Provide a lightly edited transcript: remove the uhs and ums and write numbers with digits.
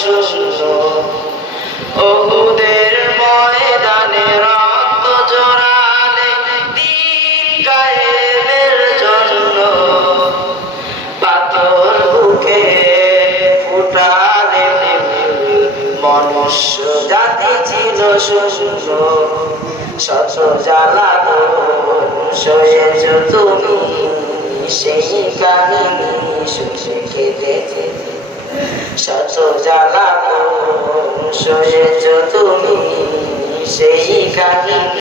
শূন্য। উহুদের ময়দানে রক্ত ঝরালে দ্বীন কায়েমের জন্য, পাথর বুকে ফুটালে মনুষ্য জাতি ছিল শূন্য। শত জ্বালা সয়েছ তুমি, সেই কাহিনী শুনে কেঁদেছে। শত জ্বালা সয়েছ তুমি, সেই কাহিনী